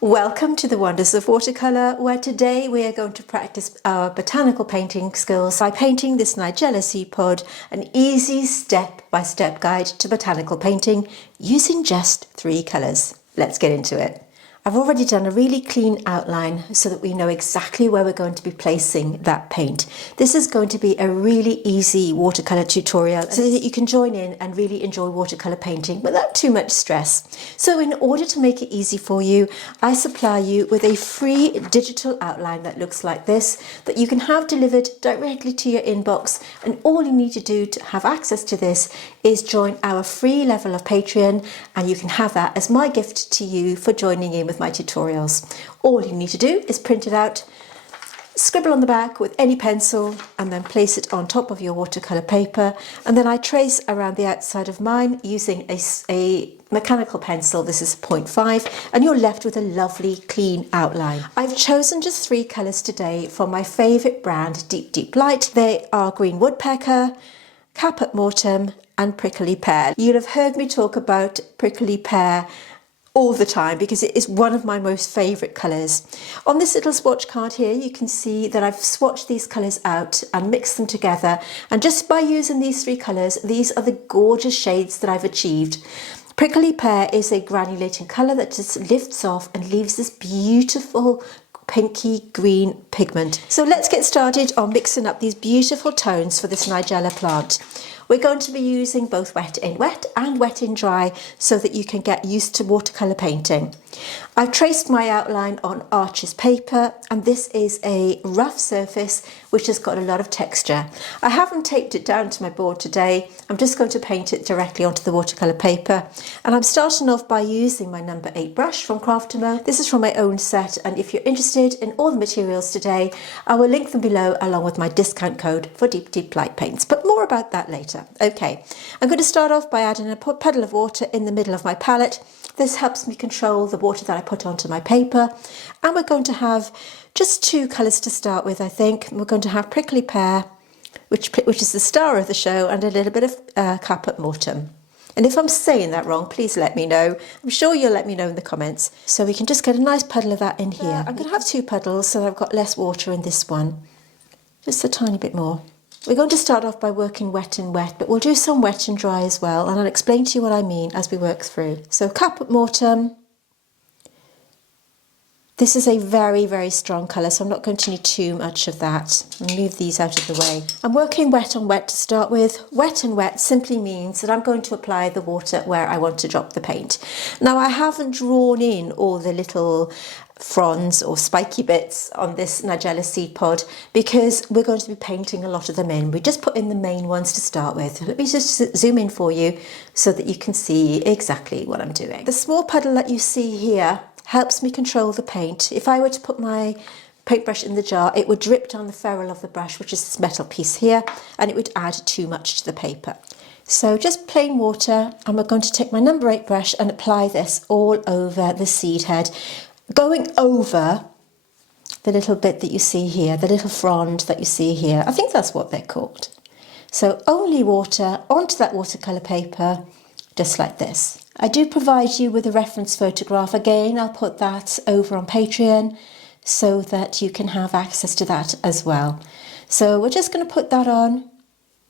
Welcome to the Wonders of Watercolour, where today we are going to practice our botanical painting skills by painting this Nigella Pod, an easy step-by-step guide to botanical painting using just 3 colours. Let's get into it. I've already done a really clean outline so that we know exactly where we're going to be placing that paint. This is going to be a really easy watercolour tutorial so that you can join in and really enjoy watercolour painting without too much stress. So in order to make it easy for you, I supply you with a free digital outline that looks like this, that you can have delivered directly to your inbox, and all you need to do to have access to this is join our free level of Patreon, and you can have that as my gift to you for joining in with my tutorials. All you need to do is print it out, scribble on the back with any pencil, and then place it on top of your watercolour paper. And then I trace around the outside of mine using a mechanical pencil. This is 0.5, and you're left with a lovely clean outline. I've chosen just 3 colours today from my favourite brand, Deep Light. They are green Woodpecker, Caput Mortum and prickly pear. You'll have heard me talk about prickly pear all the time because it is one of my most favourite colours. On this little swatch card here, you can see that I've swatched these colours out and mixed them together, and just by using these 3 colours, these are the gorgeous shades that I've achieved. Prickly pear is a granulating colour that just lifts off and leaves this beautiful pinky green pigment. So let's get started on mixing up these beautiful tones for this Nigella plant. We're going to be using both wet in wet and wet in dry so that you can get used to watercolour painting. I've traced my outline on Arches paper, and this is a rough surface which has got a lot of texture. I haven't taped it down to my board today. I'm just going to paint it directly onto the watercolour paper, and I'm starting off by using my number 8 brush from Craftermo. This is from my own set, and if you're interested in all the materials today, I will link them below along with my discount code for Deep Light paints, but more about that later. Okay, I'm going to start off by adding a puddle of water in the middle of my palette. This helps me control the water that I put onto my paper, and we're going to have just 2 colours to start with, I think. We're going to have prickly pear, which is the star of the show, and a little bit of Caput Mortum. And if I'm saying that wrong, please let me know. I'm sure you'll let me know in the comments. So we can just get a nice puddle of that in here. I'm going to have 2 puddles, so I've got less water in this one. Just a tiny bit more. We're going to start off by working wet and wet, but we'll do some wet and dry as well, and I'll explain to you what I mean as we work through. So Caput Mortum. This is a very, very strong colour, so I'm not going to need too much of that. I'll move these out of the way. I'm working wet on wet to start with. Wet and wet simply means that I'm going to apply the water where I want to drop the paint. Now, I haven't drawn in all the little fronds or spiky bits on this Nigella seed pod because we're going to be painting a lot of them in. We just put in the main ones to start with. Let me just zoom in for you so that you can see exactly what I'm doing. The small puddle that you see here helps me control the paint. If I were to put my paintbrush in the jar, it would drip down the ferrule of the brush, which is this metal piece here, and it would add too much to the paper. So just plain water, and we're going to take my number 8 brush and apply this all over the seed head, going over the little bit that you see here, the little frond that you see here. I think that's what they're called. So only water onto that watercolour paper, just like this. I do provide you with a reference photograph. Again, I'll put that over on Patreon so that you can have access to that as well. So we're just going to put that on,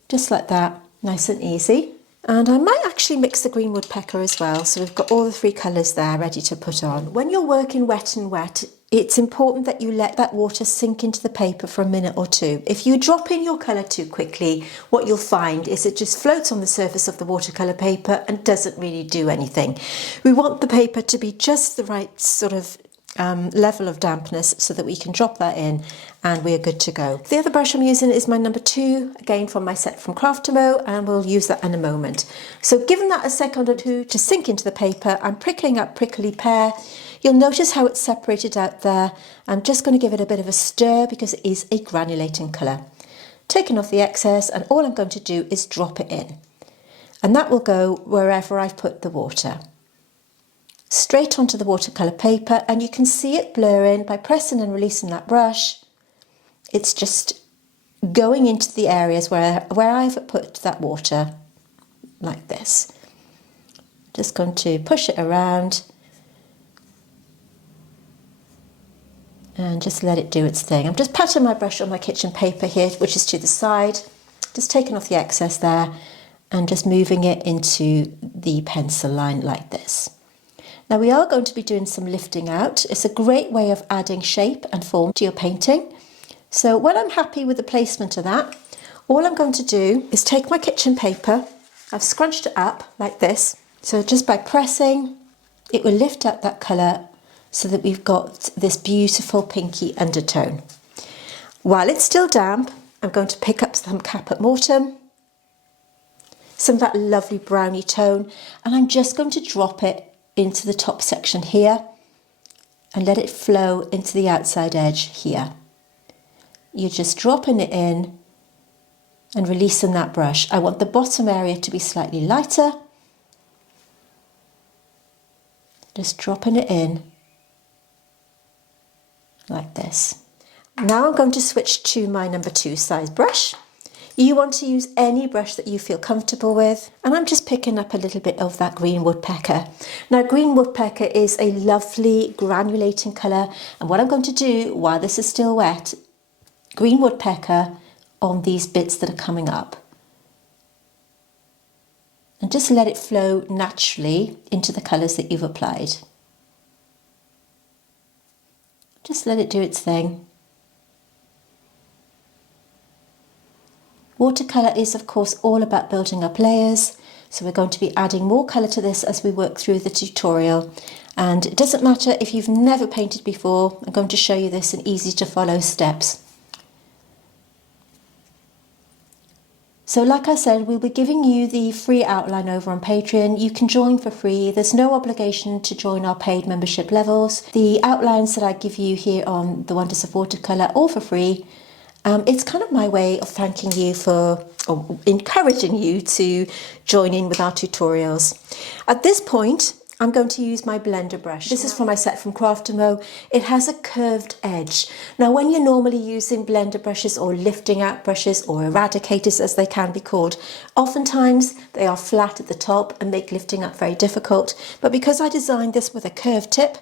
just like that, nice and easy. And I might actually mix the green woodpecker as well, so we've got all the 3 colours there ready to put on. When you're working wet and wet, it's important that you let that water sink into the paper for a minute or 2. If you drop in your colour too quickly, what you'll find is it just floats on the surface of the watercolour paper and doesn't really do anything. We want the paper to be just the right sort of level of dampness so that we can drop that in and we're good to go. The other brush I'm using is my number 2, again from my set from Craftermo, and we'll use that in a moment. So given that a second or 2 to sink into the paper, I'm prickling up prickly pear. You'll notice how it's separated out there. I'm just going to give it a bit of a stir because it is a granulating colour. Taking off the excess, and all I'm going to do is drop it in. And that will go wherever I've put the water. Straight onto the watercolour paper, and you can see it blurring by pressing and releasing that brush. It's just going into the areas where I've put that water, like this. Just going to push it around and just let it do its thing. I'm just patting my brush on my kitchen paper here, which is to the side, just taking off the excess there and just moving it into the pencil line like this. Now we are going to be doing some lifting out. It's a great way of adding shape and form to your painting. So when I'm happy with the placement of that, all I'm going to do is take my kitchen paper. I've scrunched it up like this. So just by pressing, it will lift up that colour so that we've got this beautiful pinky undertone. While it's still damp, I'm going to pick up some Caput Mortum, some of that lovely browny tone, and I'm just going to drop it into the top section here and let it flow into the outside edge here. You're just dropping it in and releasing that brush. I want the bottom area to be slightly lighter. Just dropping it in like this. Now I'm going to switch to my number 2 size brush. You want to use any brush that you feel comfortable with, and I'm just picking up a little bit of that green woodpecker. Now green woodpecker is a lovely granulating colour, and what I'm going to do while this is still wet, green woodpecker on these bits that are coming up. And just let it flow naturally into the colours that you've applied. Just let it do its thing. Watercolour is of course all about building up layers, so we're going to be adding more colour to this as we work through the tutorial. And it doesn't matter if you've never painted before, I'm going to show you this in easy to follow steps. So like I said, we'll be giving you the free outline over on Patreon. You can join for free. There's no obligation to join our paid membership levels. The outlines that I give you here on The Wonders of Watercolour, all for free. It's kind of my way of thanking you for, or encouraging you to join in with our tutorials. At this point, I'm going to use my blender brush. This is from my set from Craft & Mo. It has a curved edge. Now when you're normally using blender brushes or lifting out brushes or eradicators as they can be called, oftentimes they are flat at the top and make lifting up very difficult. But because I designed this with a curved tip,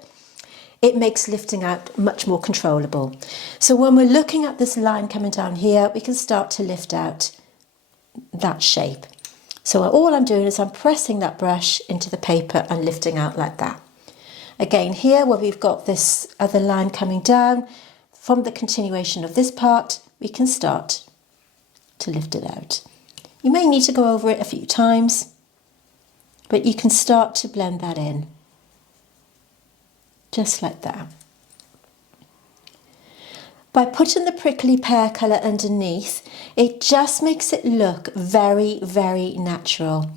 it makes lifting out much more controllable. So when we're looking at this line coming down here, we can start to lift out that shape. So all I'm doing is I'm pressing that brush into the paper and lifting out like that. Again here where we've got this other line coming down, from the continuation of this part, we can start to lift it out. You may need to go over it a few times, but you can start to blend that in. Just like that. By putting the prickly pear colour underneath, it just makes it look very, very natural.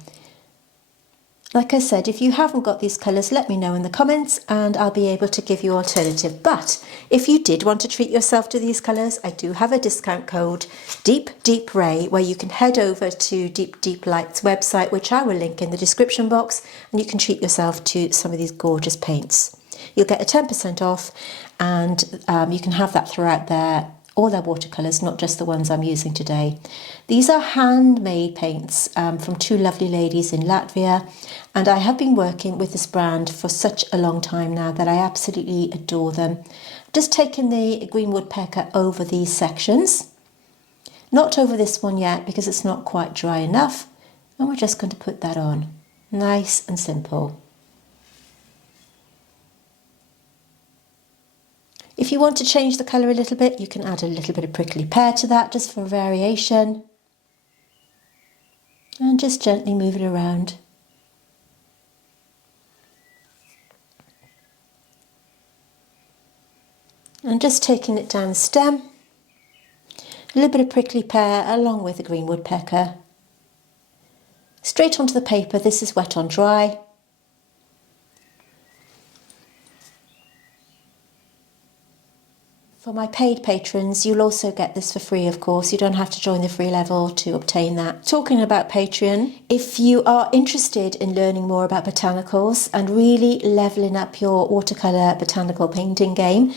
Like I said, if you haven't got these colours, let me know in the comments and I'll be able to give you an alternative. But if you did want to treat yourself to these colours, I do have a discount code, Deep Ray, where you can head over to Deep Light's website, which I will link in the description box, and you can treat yourself to some of these gorgeous paints. You'll get a 10% off, and you can have that throughout all their watercolours, not just the ones I'm using today. These are handmade paints from 2 lovely ladies in Latvia, and I have been working with this brand for such a long time now that I absolutely adore them. Just taking the green woodpecker over these sections, not over this one yet because it's not quite dry enough, and we're just going to put that on, nice and simple. If you want to change the colour a little bit, you can add a little bit of prickly pear to that just for variation. And just gently move it around. And just taking it down the stem. A little bit of prickly pear along with the green woodpecker. Straight onto the paper. This is wet on dry. For my paid patrons, you'll also get this for free, of course. You don't have to join the free level to obtain that. Talking about Patreon, if you are interested in learning more about botanicals and really levelling up your watercolour botanical painting game,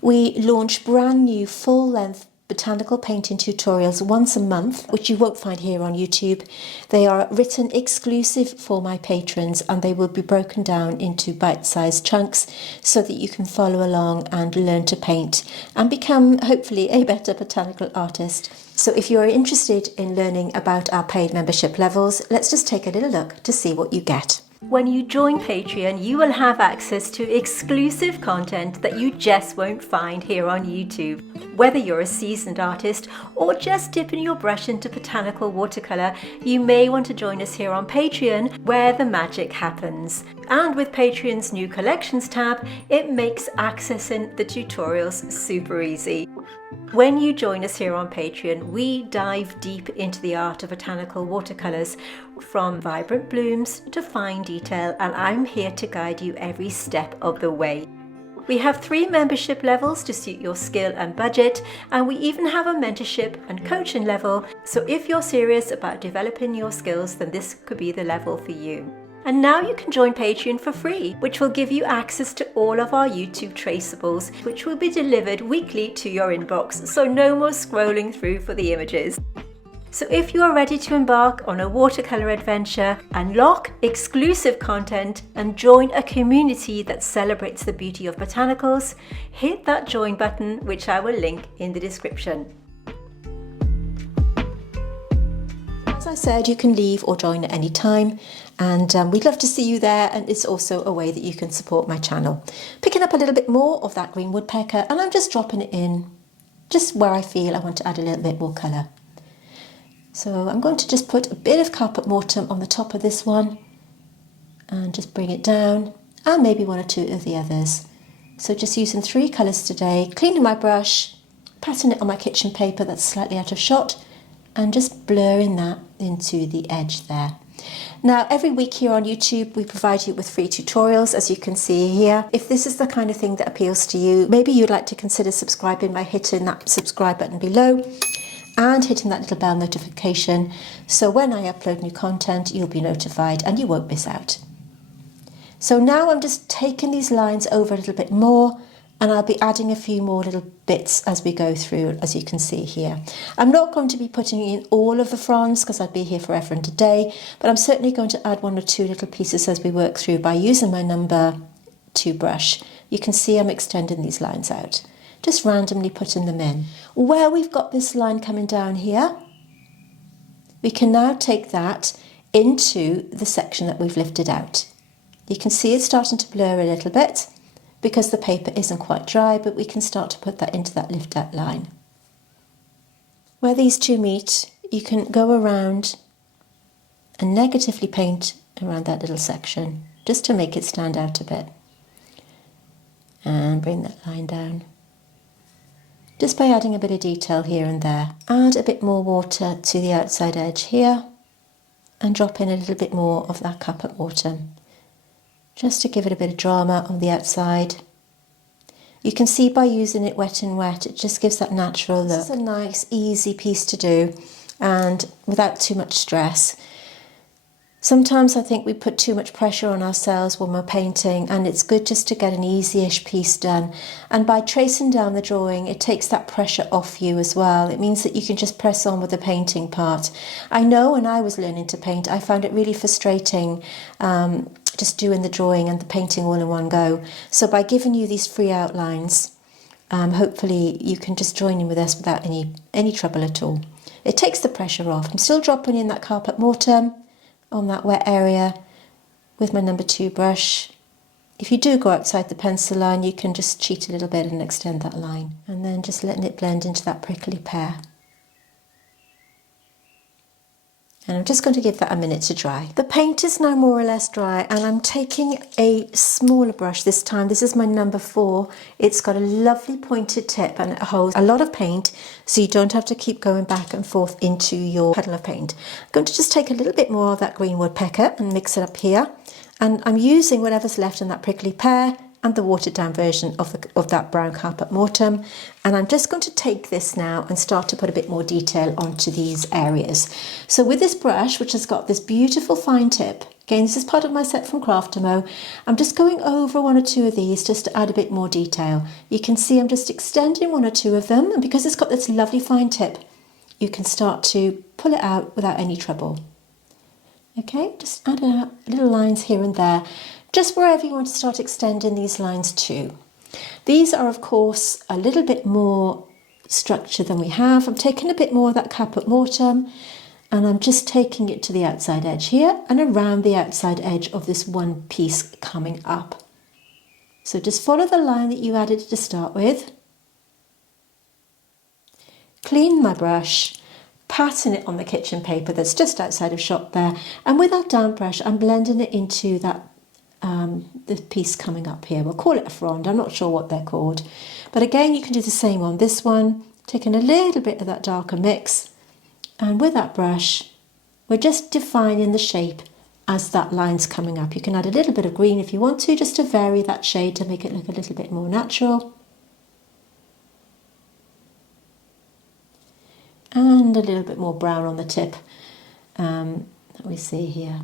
we launch brand new full-length botanical painting tutorials once a month, which you won't find here on YouTube. They are written exclusive for my patrons, and they will be broken down into bite-sized chunks so that you can follow along and learn to paint and become hopefully a better botanical artist. So if you're interested in learning about our paid membership levels, let's just take a little look to see what you get. When you join Patreon, you will have access to exclusive content that you just won't find here on YouTube. Whether you're a seasoned artist or just dipping your brush into botanical watercolour, you may want to join us here on Patreon, where the magic happens. And with Patreon's new collections tab, it makes accessing the tutorials super easy. When you join us here on Patreon, we dive deep into the art of botanical watercolours, from vibrant blooms to fine detail, and I'm here to guide you every step of the way. We have 3 membership levels to suit your skill and budget, and we even have a mentorship and coaching level, so if you're serious about developing your skills, then this could be the level for you. And now you can join Patreon for free, which will give you access to all of our YouTube traceables, which will be delivered weekly to your inbox, so no more scrolling through for the images. So if you are ready to embark on a watercolour adventure, unlock exclusive content and join a community that celebrates the beauty of botanicals, hit that join button, which I will link in the description. As I said, you can leave or join at any time, and we'd love to see you there, and it's also a way that you can support my channel. Picking up a little bit more of that green woodpecker, and I'm just dropping it in just where I feel I want to add a little bit more colour. So I'm going to just put a bit of Caput Mortum on the top of this one and just bring it down, and maybe 1 or 2 of the others. So just using 3 colours today, cleaning my brush, patting it on my kitchen paper that's slightly out of shot, and just blurring that into the edge there. Now, every week here on YouTube, we provide you with free tutorials, as you can see here. If this is the kind of thing that appeals to you, maybe you'd like to consider subscribing by hitting that subscribe button below and hitting that little bell notification, so when I upload new content, you'll be notified and you won't miss out. So now I'm just taking these lines over a little bit more, and I'll be adding a few more little bits as we go through, as you can see here. I'm not going to be putting in all of the fronds because I'd be here forever and a day, but I'm certainly going to add 1 or 2 little pieces as we work through by using my number 2 brush. You can see I'm extending these lines out, just randomly putting them in. Where we've got this line coming down here, we can now take that into the section that we've lifted out. You can see it's starting to blur a little bit because the paper isn't quite dry, but we can start to put that into that lift out line. Where these 2 meet, you can go around and negatively paint around that little section just to make it stand out a bit. And bring that line down. Just by adding a bit of detail here and there. Add a bit more water to the outside edge here and drop in a little bit more of that Caput Mortum, just to give it a bit of drama on the outside. You can see by using it wet and wet, it just gives that natural look. This is a nice, easy piece to do, and without too much stress. Sometimes I think we put too much pressure on ourselves when we're painting, and it's good just to get an easy-ish piece done. And by tracing down the drawing, it takes that pressure off you as well. It means that you can just press on with the painting part. I know when I was learning to paint, I found it really frustrating just doing the drawing and the painting all in one go. So by giving you these free outlines, hopefully you can just join in with us without any trouble at all. It takes the pressure off. I'm still dropping in that Caput Mortum on that wet area with my number 2 brush. If you do go outside the pencil line, you can just cheat a little bit and extend that line, and then just letting it blend into that prickly pear. And I'm just going to give that a minute to dry. The paint is now more or less dry, and I'm taking a smaller brush this time. This is my number 4. It's got a lovely pointed tip and it holds a lot of paint, so you don't have to keep going back and forth into your puddle of paint. I'm going to just take a little bit more of that green woodpecker and mix it up here. And I'm using whatever's left in that prickly pear and the watered down version of that brown Caput Mortum. And I'm just going to take this now and start to put a bit more detail onto these areas. So with this brush, which has got this beautiful fine tip, again, this is part of my set from Craftamo, I'm just going over one or two of these just to add a bit more detail. You can see I'm just extending one or two of them, and because it's got this lovely fine tip, you can start to pull it out without any trouble. Okay, just add little lines here and there, just wherever you want to start extending these lines to. These are, of course, a little bit more structure than we have. I'm taking a bit more of that Caput Mortum, and I'm just taking it to the outside edge here and around the outside edge of this one piece coming up. So just follow the line that you added to start with. Clean my brush, patting it on the kitchen paper that's just outside of shot there, and with that damp brush I'm blending it into that the piece coming up here. We'll call it a frond, I'm not sure what they're called, but again you can do the same on this one, taking a little bit of that darker mix, and with that brush we're just defining the shape as that line's coming up. You can add a little bit of green if you want to, just to vary that shade to make it look a little bit more natural. And a little bit more brown on the tip that we see here.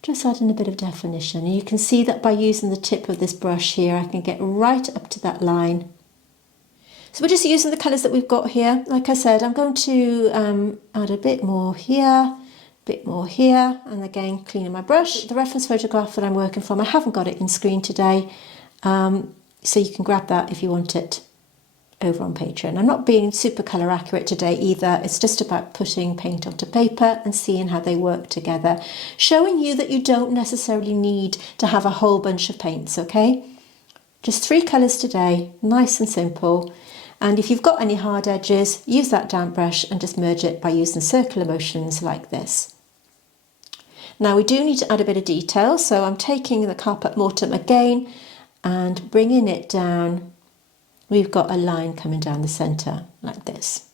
Just adding a bit of definition. And you can see that by using the tip of this brush here, I can get right up to that line. So we're just using the colours that we've got here. Like I said, I'm going to add a bit more here, and again, cleaning my brush. The reference photograph that I'm working from, I haven't got it in screen today, so you can grab that if you want it over on Patreon. I'm not being super colour accurate today either. It's just about putting paint onto paper and seeing how they work together, showing you that you don't necessarily need to have a whole bunch of paints, okay? Just 3 colours today, nice and simple. And if you've got any hard edges, use that damp brush and just merge it by using circular motions like this. Now we do need to add a bit of detail, so I'm taking the Caput Mortum again and bringing it down. We've got a line coming down the centre like this.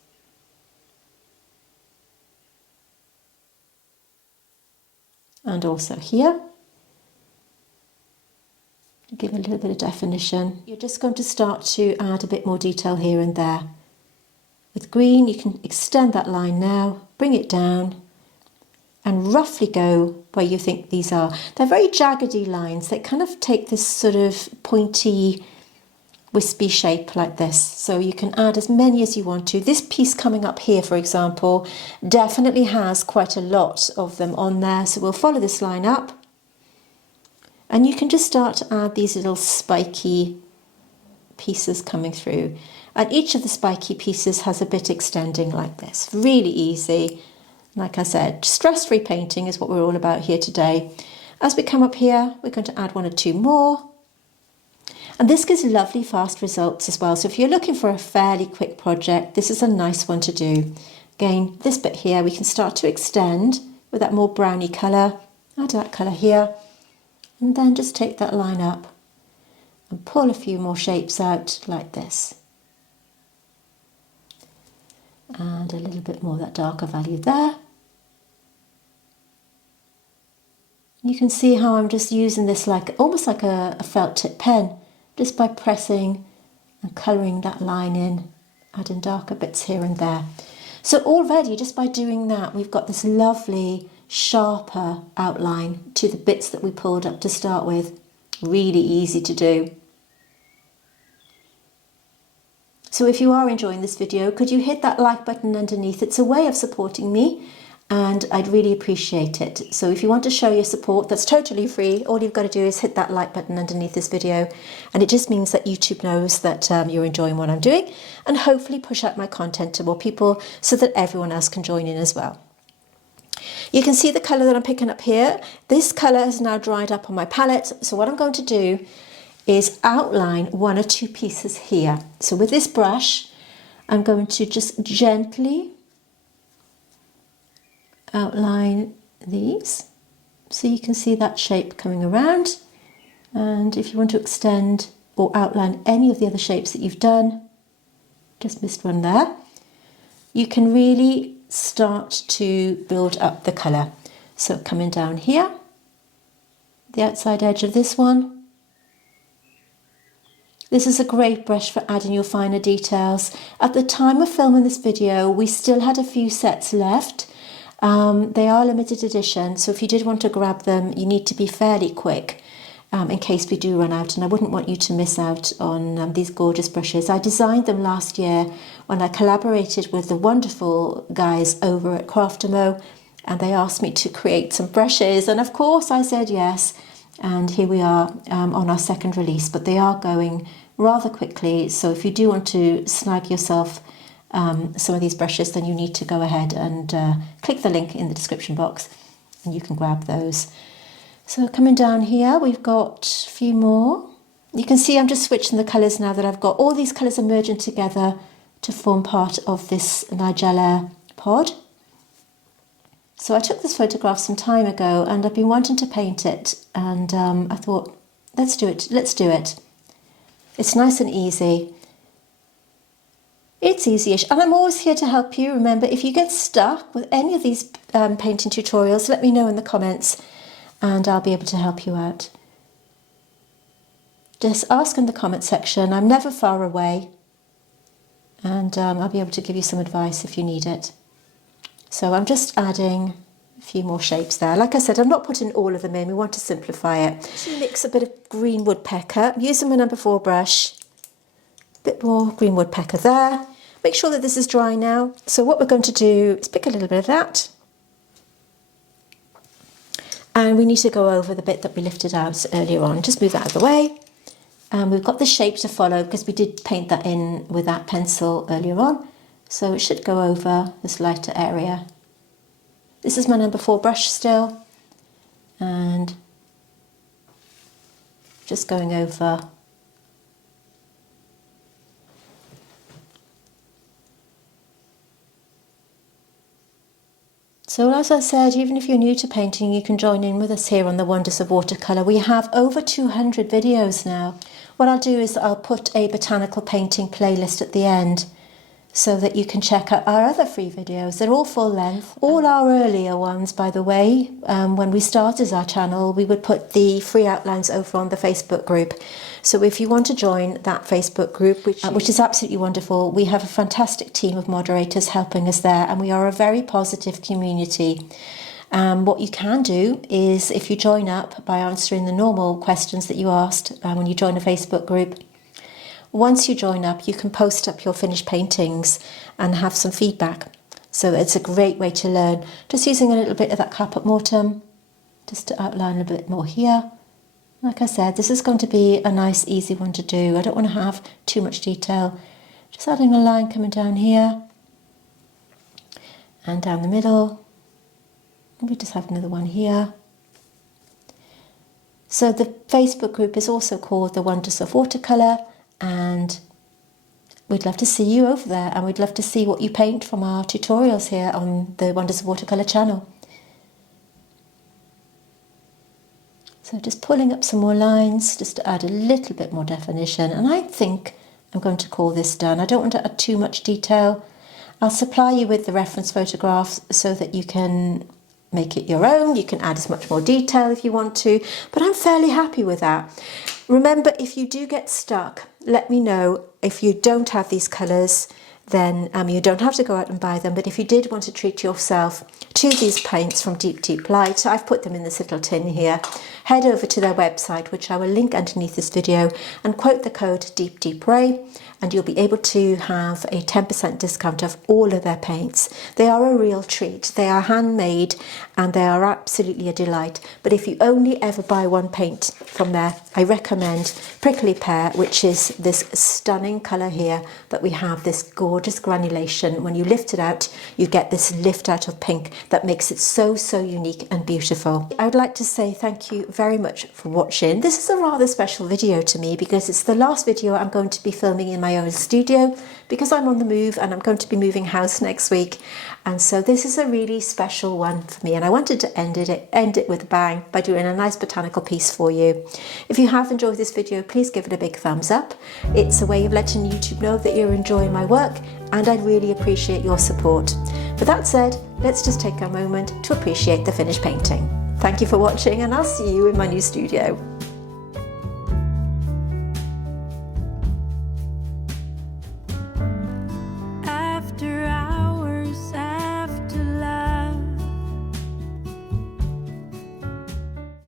And also here. Give a little bit of definition. You're just going to start to add a bit more detail here and there. With green, you can extend that line now, bring it down, and roughly go where you think these are. They're very jaggedy lines. They kind of take this sort of pointy, wispy shape like this, so you can add as many as you want to. This piece coming up here, for example, definitely has quite a lot of them on there, so we'll follow this line up, and you can just start to add these little spiky pieces coming through, and each of the spiky pieces has a bit extending like this. Really easy. Like I said, stress-free painting is what we're all about here today. As we come up here, we're going to add 1 or 2 more. And this gives lovely fast results as well. So if you're looking for a fairly quick project, this is a nice one to do. Again, this bit here, we can start to extend with that more browny colour. Add that colour here. And then just take that line up and pull a few more shapes out like this. And a little bit more of that darker value there. You can see how I'm just using this like almost like a felt tip pen, just by pressing and colouring that line in, adding darker bits here and there. So already, just by doing that, we've got this lovely, sharper outline to the bits that we pulled up to start with. Really easy to do. So if you are enjoying this video, could you hit that like button underneath? It's a way of supporting me, and I'd really appreciate it. So if you want to show your support, that's totally free. All you've got to do is hit that like button underneath this video, and it just means that YouTube knows that you're enjoying what I'm doing, and hopefully push out my content to more people so that everyone else can join in as well. You can see the colour that I'm picking up here. This colour has now dried up on my palette, so what I'm going to do is outline 1 or 2 pieces here. So with this brush, I'm going to just gently outline these so you can see that shape coming around, and if you want to extend or outline any of the other shapes that you've done, just missed one there, you can really start to build up the colour. So coming down here, the outside edge of this one, This is a great brush for adding your finer details. At the time of filming this video, we still had a few sets left. They are limited edition, so if you did want to grab them, you need to be fairly quick in case we do run out, and I wouldn't want you to miss out on these gorgeous brushes. I designed them last year when I collaborated with the wonderful guys over at Craftamo, and they asked me to create some brushes, and of course I said yes, and here we are on our second release, but they are going rather quickly, so if you do want to snag yourself some of these brushes, then you need to go ahead and click the link in the description box and you can grab those. So coming down here, we've got a few more. You can see I'm just switching the colours now that I've got. All these colours are merging together to form part of this Nigella pod. So I took this photograph some time ago and I've been wanting to paint it, and I thought, let's do it. It's nice and easy. It's easy-ish, and I'm always here to help you. Remember, if you get stuck with any of these painting tutorials, let me know in the comments and I'll be able to help you out. Just ask in the comment section. I'm never far away, and I'll be able to give you some advice if you need it. So I'm just adding a few more shapes there. Like I said, I'm not putting all of them in. We want to simplify it. Just mix a bit of green woodpecker. I'm using my number 4 brush. A bit more green woodpecker there. Make sure that this is dry now. So what we're going to do is pick a little bit of that. And we need to go over the bit that we lifted out earlier on. Just move that out of the way. And we've got the shape to follow because we did paint that in with that pencil earlier on. So it should go over this lighter area. This is my number 4 brush still. And just going over. So as I said, even if you're new to painting, you can join in with us here on the Wonders of Watercolour. We have over 200 videos now. What I'll do is I'll put a botanical painting playlist at the end so that you can check out our other free videos. They're all full length. All our earlier ones, by the way, when we started our channel, we would put the free outlines over on the Facebook group. So if you want to join that Facebook group, which is absolutely wonderful, we have a fantastic team of moderators helping us there, and we are a very positive community. What you can do is, if you join up by answering the normal questions that you asked when you join a Facebook group, once you join up, you can post up your finished paintings and have some feedback. So it's a great way to learn. Just using a little bit of that Caput Mortum, just to outline a bit more here. Like I said, this is going to be a nice, easy one to do. I don't want to have too much detail. Just adding a line coming down here and down the middle. We just have another one here. So the Facebook group is also called the Wonders of Watercolour, and we'd love to see you over there, and we'd love to see what you paint from our tutorials here on the Wonders of Watercolour channel. So just pulling up some more lines just to add a little bit more definition, and I think I'm going to call this done. I don't want to add too much detail. I'll supply you with the reference photographs so that you can make it your own. You can add as much more detail if you want to, but I'm fairly happy with that. Remember, if you do get stuck, let me know. If you don't have these colours, then you don't have to go out and buy them, but if you did want to treat yourself to these paints from Deep Deep Light, I've put them in this little tin here. Head over to their website, which I will link underneath this video, and quote the code Deep Deep Ray, and you'll be able to have a 10% discount of all of their paints. They are a real treat. They are handmade and they are absolutely a delight. But if you only ever buy one paint from there, I recommend Prickly Pear, which is this stunning colour here that we have, this gorgeous granulation. When you lift it out, you get this lift out of pink that makes it so, so unique and beautiful. I would like to say thank you very much for watching. This is a rather special video to me because it's the last video I'm going to be filming in my own studio, because I'm on the move and I'm going to be moving house next week, and so this is a really special one for me, and I wanted to end it with a bang by doing a nice botanical piece for you. If you have enjoyed this video, please give it a big thumbs up. It's a way of letting YouTube know that you're enjoying my work, and I'd really appreciate your support. With that said, let's just take a moment to appreciate the finished painting. Thank you for watching, and I'll see you in my new studio.